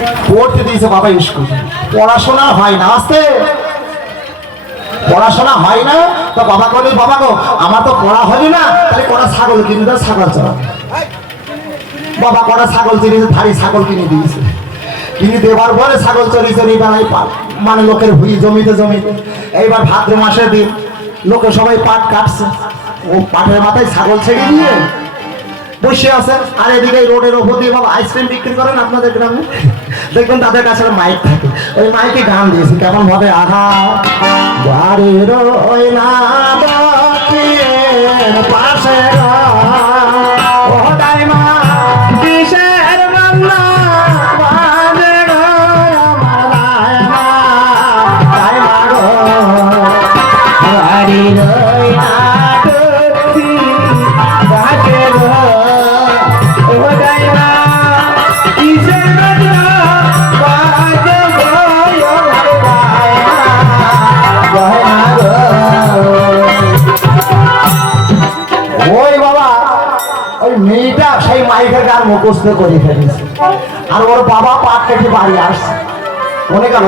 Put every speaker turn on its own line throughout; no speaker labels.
পড়তে দিয়েছে বাবা স্কুল। পড়াশোনা হয় না আসতে পড়াশোনা হয় না, তো বাবা বলে বাবা গো, আমার তো পড়া হয়নি না তাহলে কটা ছাগল কিনে দাও, ছাগল চড়া। বাবা কটা ছাগল কিনেছে ধারি ছাগল কিনে দিয়েছে। কিনে দেওয়ার পরে ছাগল চড়ি চড়ি পা- মানে লোকের ভুই জমিতে জমিতে। এইবার ভাদ্র মাসের দিন, লোকে সবাই পাট কাটছে। ও পাটের মাথায় ছাগল ছেড়ে দিয়ে বসে আছে আর এদিকে রোডের ওপর দিয়ে বাবা আইসক্রিম বিক্রি করেন আপনাদের গ্রামে। দেখবেন তাদের কাছে মাইক থাকে। ওই মাইকে গান দিয়েছি, কেমন ভাবে? আহা, বাড়ির পাশে মুখস্থ করে ফেলেছে। আর ওর বাবা পাট কেটে বাড়ি আসছে। মনে গেল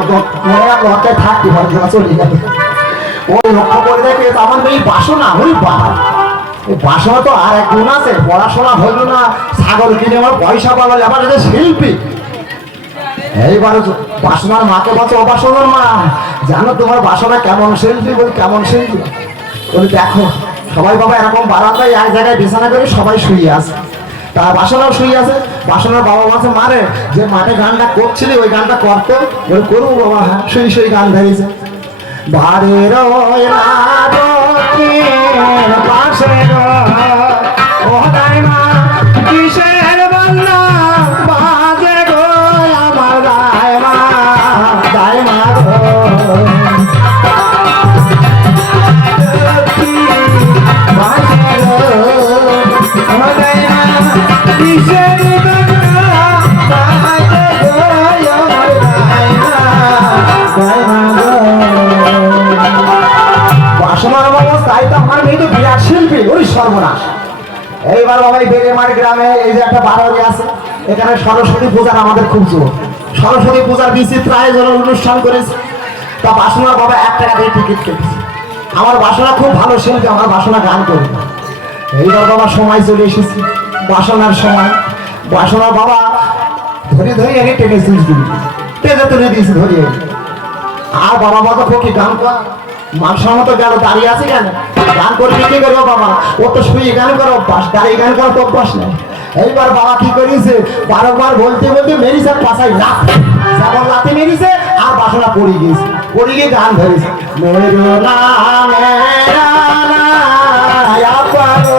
মনে গেল ঘরটায় থাকতে পারবে না চলে যাবে ওই লক্ষ্য করে দেখে আমার মেয়ে বাসনা, ওই বাবা। বাসনা তো আর এক গুণ আছে, পড়াশোনা হইল না, ছাগল কিনে আমার পয়সা পাওয়া আবার এটা শিল্পী। এইবারে বাসনার মাকে বলছে, ও বাসনার মা, জানো তোমার বাসনা কেমন শিল্পী বলি, কেমন শিল্পী? বলি, দেখো, সবাই বাবা এরকম বারান্দায় এক জায়গায় বিছানা করে সবাই শুয়ে আছে। তা বাসনাও শুয়ে আছে, বাসনার বাবা মাছে মারে যে মাঠে গানটা করছিলি, ওই গানটা করতো বলে করব বাবা হ্যাঁ শুয়ে শুয়ে গান ধরেছে। ভারে রয় দক্ষিণ বাসনার অবস্থায় তো আমার মেয়ে তো বিরাট শিল্পী ওই সর্বনাশ। এইবার বাবা এই বেগেমার গ্রামে এই যে একটা বারোয়ারি আছে, এখানে সরস্বতী পূজার আমাদের খুব জোর। সরস্বতী পূজার বিচিত্র আয়োজন অনুষ্ঠান করেছে। তা বাসনার বাবা এক টাকা দিয়ে টিকিট কেটেছে। আমার বাসনা খুব ভালো শিল্পী, আমার বাসনা গান করে। এইবার বাবা সময় চলে এসেছি, বাসনার সময়। বাসনার বাবা ধরে ধরে এনে টেনে দিল টেনে তুলে দিয়েছি ধরিয়ে আর বাবা মা তো ফকি গান কর। মানুষের মতো গেল দাঁড়িয়ে আছে কেন? গান করবি কি করব বাবা ও তো শুয়ে গান করো অভ্যাস দাঁড়িয়ে গান করো তো অভ্যাস নেই। এইবার বাবা কি করেছে বারবার বলতে বলতে মেরিছে পাশাই লাভ যেমন লাতে মেরিছে আর বাসনা পড়ে গিয়েছে। পড়ে গিয়ে গান ধরেছে। মেরো নামে আয়া পাগো,